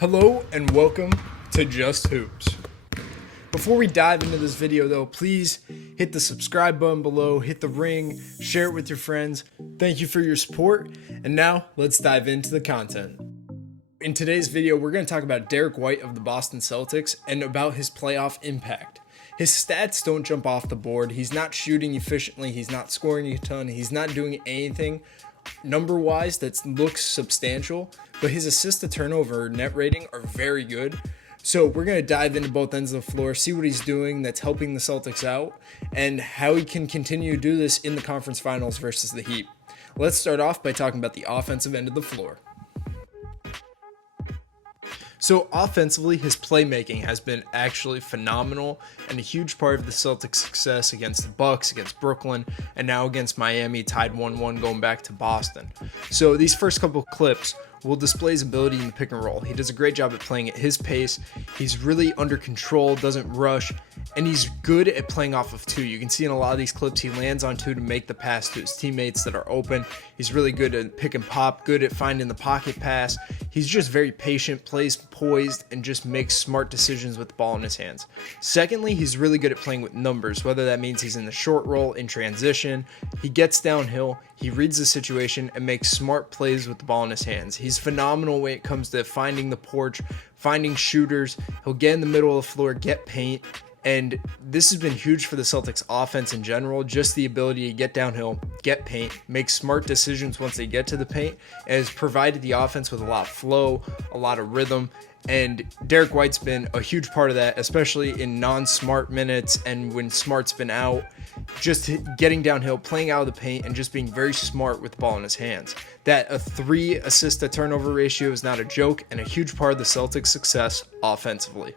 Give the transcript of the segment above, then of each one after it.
Hello and welcome to Just Hoops. Before we dive into this video though, please hit the subscribe button below, hit the ring, share it with your friends. Thank you for your support, and now let's dive into the content. In today's video, we're going to talk about Derrick White of the Boston Celtics and about his playoff impact. His stats don't jump off the board. He's not shooting efficiently, he's not scoring a ton, he's not doing anything number-wise that looks substantial, but his assist to turnover net rating are very good. So we're going to dive into both ends of the floor, see what he's doing that's helping the Celtics out, and how he can continue to do this in the conference finals versus the Heat. Let's start off by talking about the offensive end of the floor. So offensively, his playmaking has been actually phenomenal and a huge part of the Celtics' success against the Bucks, against Brooklyn, and now against Miami, tied 1-1 going back to Boston. So these first couple clips will display his ability in the pick and roll. He does a great job at playing at his pace. He's really under control, doesn't rush, and he's good at playing off of two. You can see in a lot of these clips, he lands on two to make the pass to his teammates that are open. He's really good at pick and pop, good at finding the pocket pass. He's just very patient, plays poised, and just makes smart decisions with the ball in his hands. Secondly, he's really good at playing with numbers, whether that means he's in the short roll, in transition. He gets downhill, he reads the situation, and makes smart plays with the ball in his hands. He's phenomenal when it comes to finding the porch, finding shooters. He'll get in the middle of the floor, get paint, and this has been huge for the Celtics offense in general, just the ability to get downhill, get paint, make smart decisions once they get to the paint, and has provided the offense with a lot of flow, a lot of rhythm, and Derrick White's been a huge part of that, especially in non-Smart minutes and when Smart's been out, just getting downhill, playing out of the paint, and just being very smart with the ball in his hands. That a 3 assist to turnover ratio is not a joke and a huge part of the Celtics' success offensively.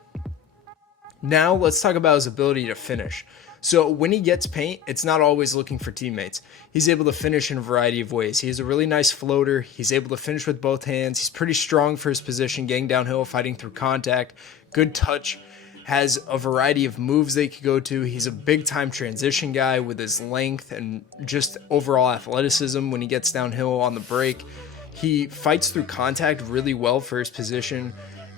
Now let's talk about his ability to finish. So when he gets paint, it's not always looking for teammates. He's able to finish in a variety of ways. He has a really nice floater. He's able to finish with both hands. He's pretty strong for his position, getting downhill, fighting through contact, good touch, has a variety of moves they could go to. He's a big-time transition guy with his length and just overall athleticism when he gets downhill on the break. He fights through contact really well for his position,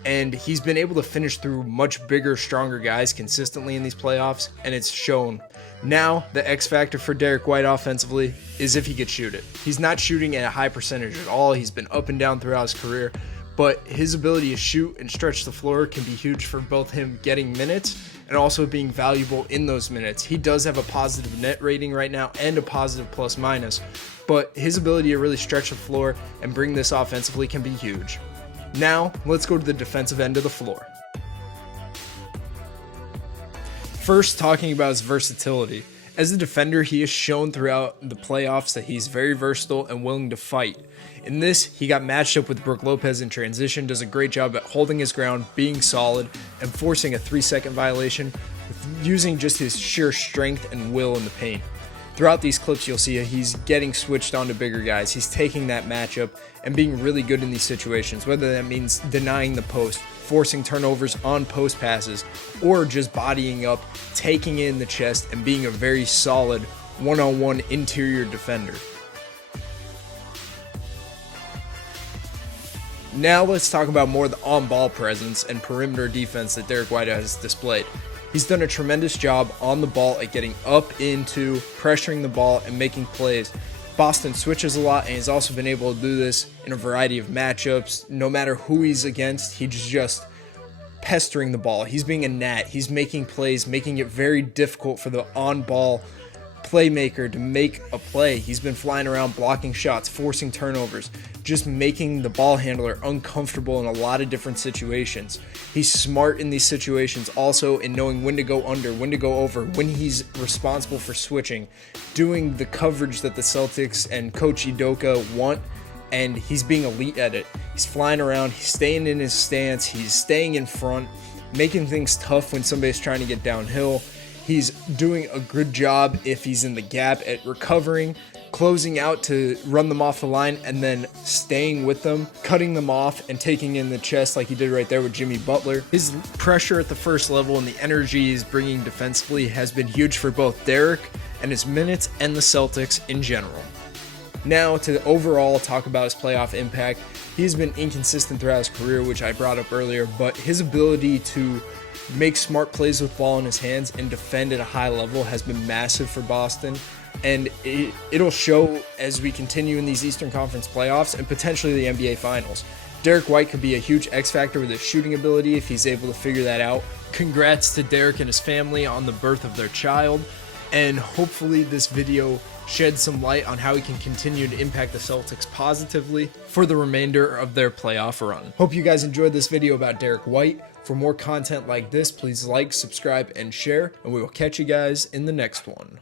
and he's been able to finish through much bigger, stronger guys consistently in these playoffs, and it's shown. Now, the X factor for Derrick White offensively is if he could shoot it. He's not shooting at a high percentage at all. He's been up and down throughout his career, but his ability to shoot and stretch the floor can be huge for both him getting minutes and also being valuable in those minutes. He does have a positive net rating right now and a positive plus minus, but his ability to really stretch the floor and bring this offensively can be huge. Now, let's go to the defensive end of the floor. First, talking about his versatility. As a defender, he has shown throughout the playoffs that he's very versatile and willing to fight. In this, he got matched up with Brook Lopez in transition, does a great job at holding his ground, being solid, and forcing a 3-second violation, using just his sheer strength and will in the paint. Throughout these clips, you'll see he's getting switched onto bigger guys. He's taking that matchup and being really good in these situations, whether that means denying the post, forcing turnovers on post passes, or just bodying up, taking it in the chest, and being a very solid one-on-one interior defender. Now let's talk about more of the on-ball presence and perimeter defense that Derrick White has displayed. He's done a tremendous job on the ball at getting up into, pressuring the ball, and making plays. Boston switches a lot, and he's also been able to do this in a variety of matchups. No matter who he's against, he's just pestering the ball. He's being a gnat. He's making plays, making it very difficult for the on-ball playmaker to make a play. He's been flying around, blocking shots, forcing turnovers, just making the ball handler uncomfortable in a lot of different situations. He's smart in these situations also in knowing when to go under, when to go over, when he's responsible for switching, doing the coverage that the Celtics and Coach Udoka want, and he's being elite at it. He's flying around, he's staying in his stance, he's staying in front, making things tough when somebody's trying to get downhill. He's doing a good job if he's in the gap at recovering, closing out to run them off the line, and then staying with them, cutting them off, and taking in the chest like he did right there with Jimmy Butler. His pressure at the first level and the energy he's bringing defensively has been huge for both Derrick and his minutes and the Celtics in general. Now, to overall talk about his playoff impact, he's been inconsistent throughout his career, which I brought up earlier, but his ability to make smart plays with ball in his hands and defend at a high level has been massive for Boston, and it'll show as we continue in these Eastern Conference playoffs and potentially the NBA Finals. Derrick White could be a huge X factor with his shooting ability if he's able to figure that out. Congrats to Derrick and his family on the birth of their child, and hopefully this video shed some light on how he can continue to impact the Celtics positively for the remainder of their playoff run. Hope you guys enjoyed this video about Derrick White. For more content like this, please like, subscribe, and share, and we will catch you guys in the next one.